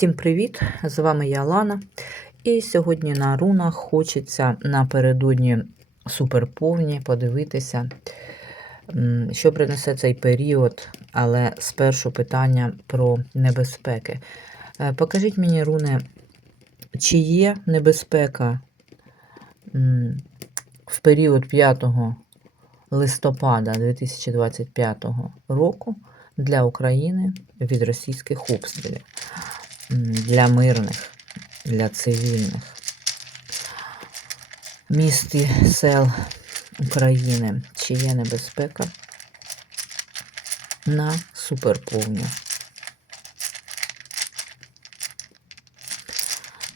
Всім привіт! З вами я Лана. І сьогодні на рунах хочеться напередодні суперповні подивитися, що принесе цей період, але спершу питання про небезпеки. Е, Покажіть мені, руни, чи є небезпека в період 5 листопада 2025 року для України від російських обстрілів для мирних, для цивільних міст і сел України. Чи є небезпека на суперповню?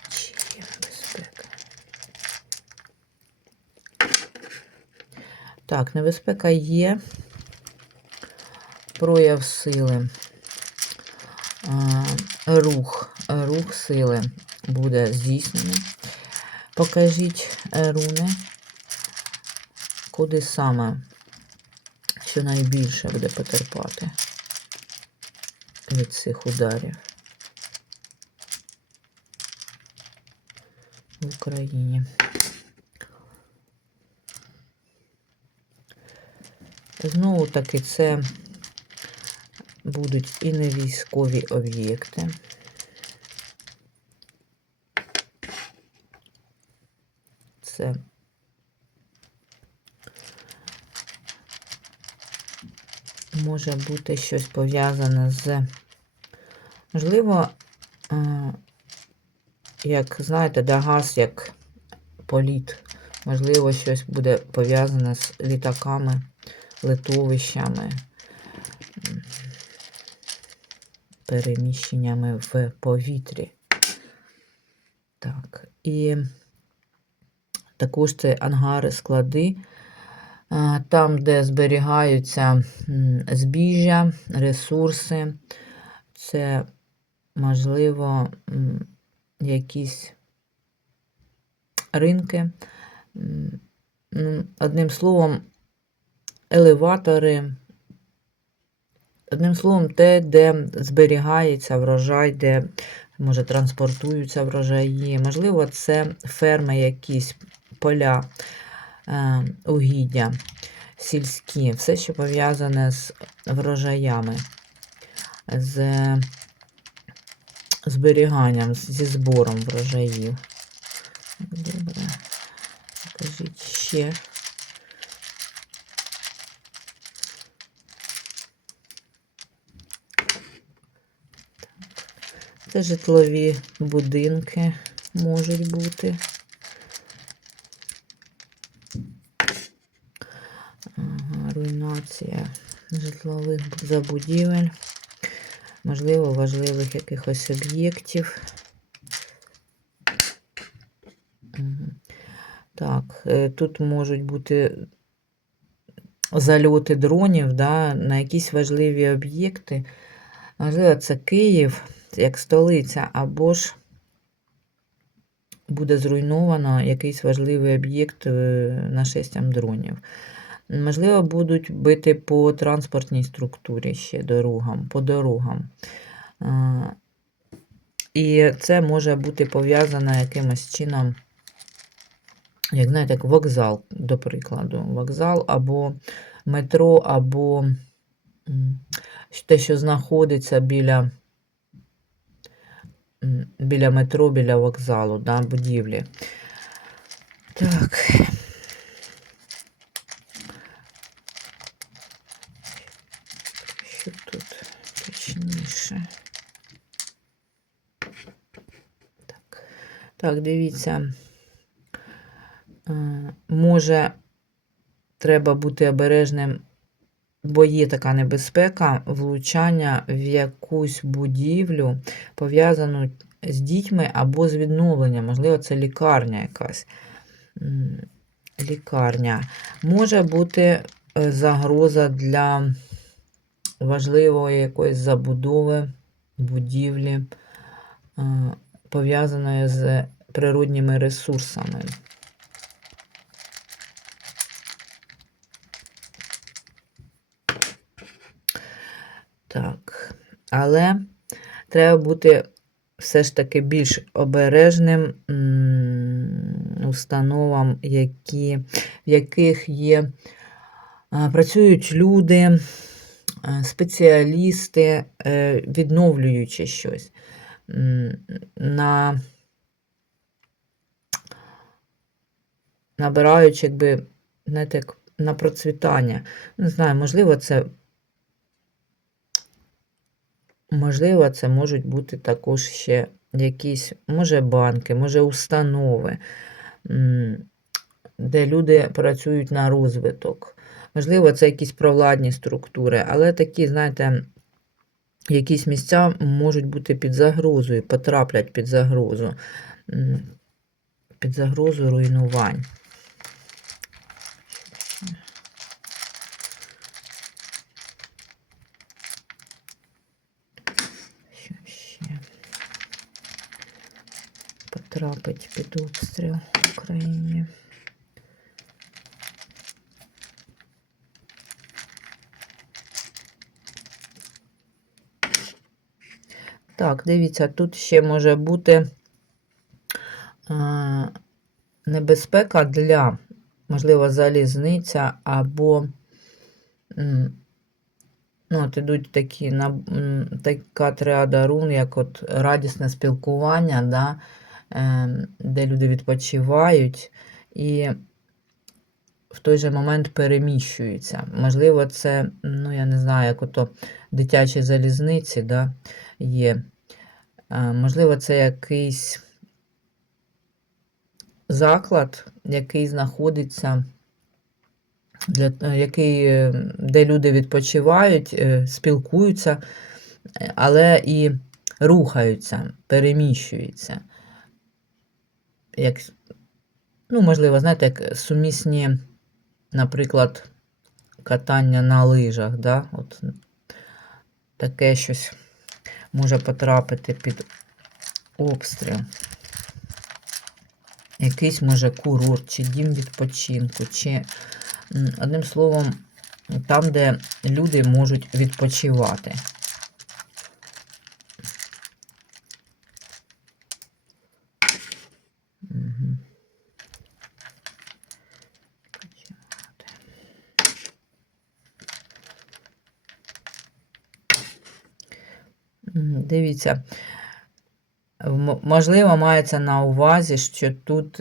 Чи є небезпека? Так, небезпека є. Прояв сили. Рух, рух сили буде здійснений. Покажіть е, руни, куди саме, що найбільше буде потерпати від цих ударів в Україні. Знову таки це будуть і не військові об'єкти. Це може бути щось пов'язане з, можливо, е, як, знаєте, да, газ як політ. Можливо, щось буде пов'язане з літаками, литовищами, переміщеннями в повітрі. Так, і також це ангари, склади, там, де зберігаються збіжжя, ресурси. Це, можливо, якісь ринки. Ну, Одним словом, елеватори. Одним словом, те, де зберігається врожай, де, може, транспортуються врожаї. Можливо, це ферми якісь, поля, е, угіддя, сільські, все, що пов'язане з врожаями, з зберіганням, зі збором врожаїв. Добре. Покажіть ще. Це житлові будинки можуть бути. Руйнація житлових забудівель, можливо, важливих якихось об'єктів. Так, е, тут можуть бути зальоти дронів да, на якісь важливі об'єкти. Можливо, це Київ як столиця, або ж буде зруйновано якийсь важливий об'єкт е, нашестям дронів. Можливо, будуть бити по транспортній структурі ще дорогам, по дорогам. І це може бути пов'язано якимось чином, як знаєте, як вокзал, до прикладу. Вокзал або метро, або те, що знаходиться біля, біля метро, біля вокзалу, да, будівлі. Так. Що тут точніше? Так, так дивіться. Е, Може, треба бути обережним, бо є така небезпека влучання в якусь будівлю, пов'язану з дітьми або з відновленням. Можливо, це лікарня якась. Лікарня. Може бути е, загроза для важливої якоїсь забудови, будівлі, е, пов'язаної з природніми ресурсами. Так, але треба бути все ж таки більш обережним установам, які, в яких є, працюють люди, е, спеціалісти, е, відновлюючи щось. На, набираючи, якби, знаєте, як на процвітання. Не знаю, можливо, це Можливо, це можуть бути також ще якісь, може, банки, може, установи, де люди працюють на розвиток. Можливо, це якісь провладні структури, але такі, знаєте, якісь місця можуть бути під загрозою, потраплять під загрозу, під загрозу руйнувань. Потрапить під обстріл в Україні. Так, дивіться, тут ще може бути е, небезпека для, можливо, залізниця або Ну, от ідуть такі, на, така триада рун, як от радісне спілкування, да, е, де люди відпочивають і в той же момент переміщуються. Можливо, це, ну, я не знаю, як ото дитячі залізниці да, є. Можливо, це якийсь заклад, який знаходиться для, е, який, е, де люди відпочивають, е, спілкуються, але і рухаються, переміщуються. Як, ну, можливо, знаєте, як сумісні, наприклад, катання на лижах, да? От таке щось може потрапити під обстріл. Якийсь, може, курорт, чи дім відпочинку, чи Одним словом, там, де люди можуть відпочивати. Дивіться, можливо, мається на увазі, що тут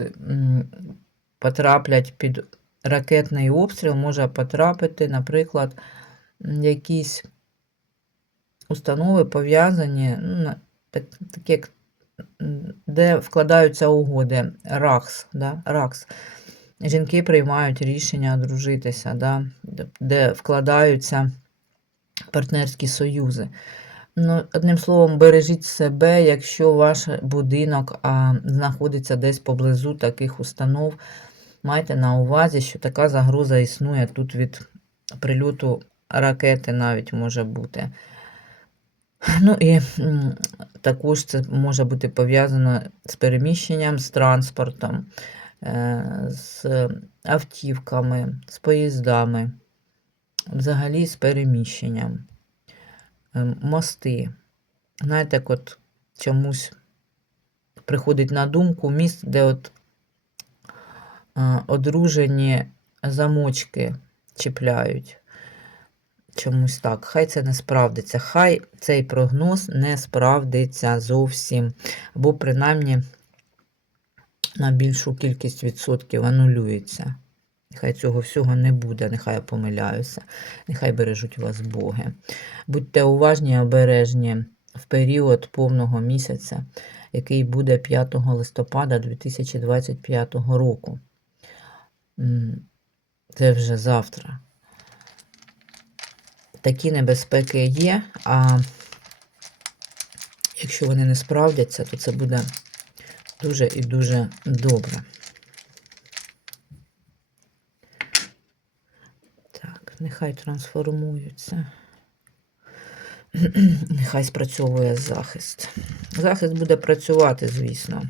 потраплять під ракетний обстріл може потрапити, наприклад, якісь установи пов'язані, ну, так, такі, як, де вкладаються угоди, РАКС. Да? РАКС. Жінки приймають рішення одружитися, да? де вкладаються партнерські союзи. Ну, Одним словом, бережіть себе, якщо ваш будинок а, знаходиться десь поблизу таких установ. Майте на увазі, що така загроза існує тут від прильоту ракети навіть може бути. Ну і також це може бути пов'язано з переміщенням, з транспортом, е, з автівками, з поїздами, взагалі з переміщенням, мости. Знаєте, як от чомусь приходить на думку міст, де от одружені замочки чіпляють. Чомусь так. Хай це не справдиться. Хай цей прогноз не справдиться зовсім, або принаймні на більшу кількість відсотків анулюється. Нехай цього всього не буде, нехай я помиляюся, нехай бережуть вас Боги. Будьте уважні і обережні в період повного місяця, який буде 5 листопада 2025 року. Це вже завтра. Такі небезпеки є, а якщо вони не справдяться, то це буде дуже і дуже добре. Так, нехай трансформуються. Нехай спрацьовує захист. Захист буде працювати, звісно.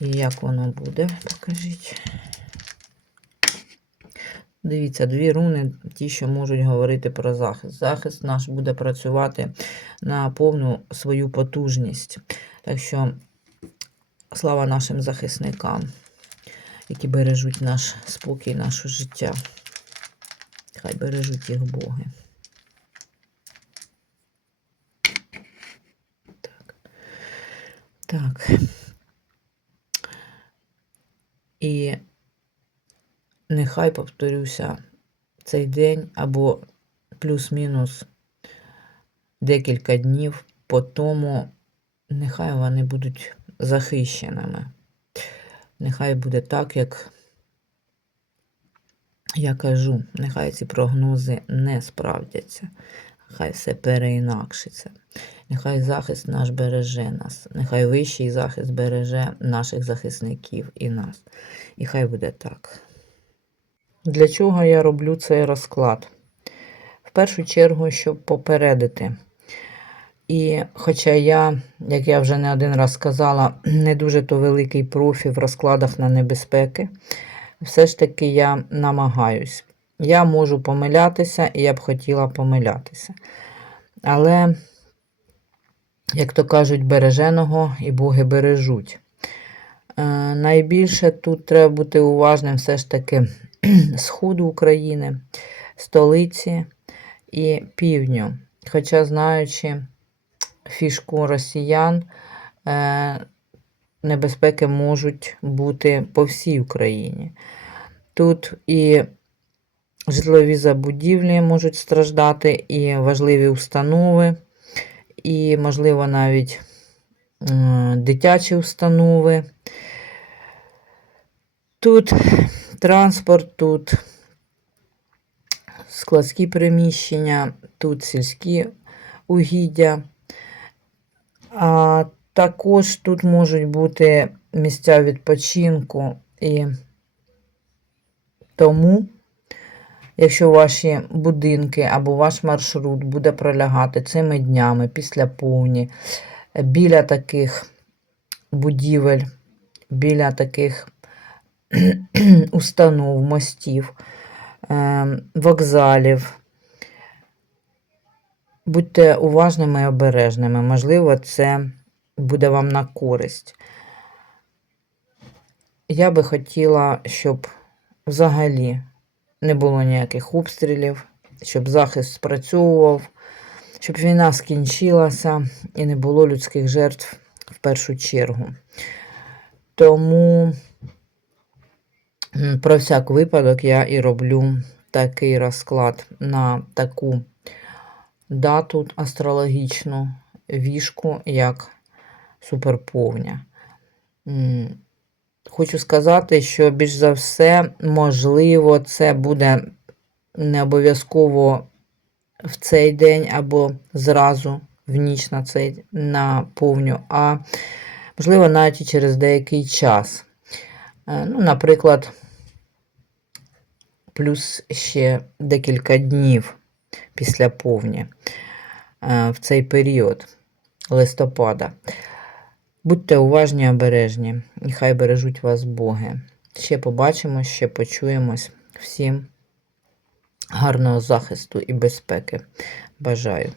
І як воно буде, покажіть. Дивіться, дві руни, ті, що можуть говорити про захист. Захист наш буде працювати на повну свою потужність. Так що слава нашим захисникам, які бережуть наш спокій, наше життя. Хай бережуть їх Боги. Так. Так. І нехай повторюся цей день або плюс-мінус декілька днів по тому, нехай вони будуть захищеними. Нехай буде так, як я кажу, нехай ці прогнози не справдяться, хай все переінакшиться. Нехай захист наш береже нас, нехай вищий захист береже наших захисників і нас. І хай буде так. Для чого я роблю цей розклад? В першу чергу, щоб попередити. І хоча я, як я вже не один раз сказала, не дуже то великий профі в розкладах на небезпеки, все ж таки я намагаюсь. Я можу помилятися, і я б хотіла помилятися. Але, як то кажуть, береженого і боги бережуть. Е, найбільше тут треба бути уважним все ж таки сходу України, столиці і півдню. Хоча, знаючи фішку росіян, е, небезпеки можуть бути по всій Україні. Тут і житлові забудівлі можуть страждати, і важливі установи, і, можливо, навіть е, дитячі установи. Тут транспорт, тут складські приміщення, тут сільські угіддя. Також тут можуть бути місця відпочинку і тому, якщо ваші будинки або ваш маршрут буде пролягати цими днями після повні, біля таких будівель, біля таких установ, мостів, ем, вокзалів. Будьте уважними і обережними. Можливо, це буде вам на користь. Я би хотіла, щоб взагалі не було ніяких обстрілів, щоб захист спрацьовував, щоб війна скінчилася і не було людських жертв в першу чергу. Тому, про всяк випадок, я і роблю такий розклад на таку дату астрологічну вішку, як суперповня. Хочу сказати, що більш за все, можливо, це буде не обов'язково в цей день або зразу в ніч на цей на повню, а можливо, навіть і через деякий час. Е, ну, Наприклад, плюс ще декілька днів після повні е, в цей період листопада. Будьте уважні, обережні, і хай бережуть вас Боги. Ще побачимось, ще почуємось. Всім гарного захисту і безпеки. Бажаю.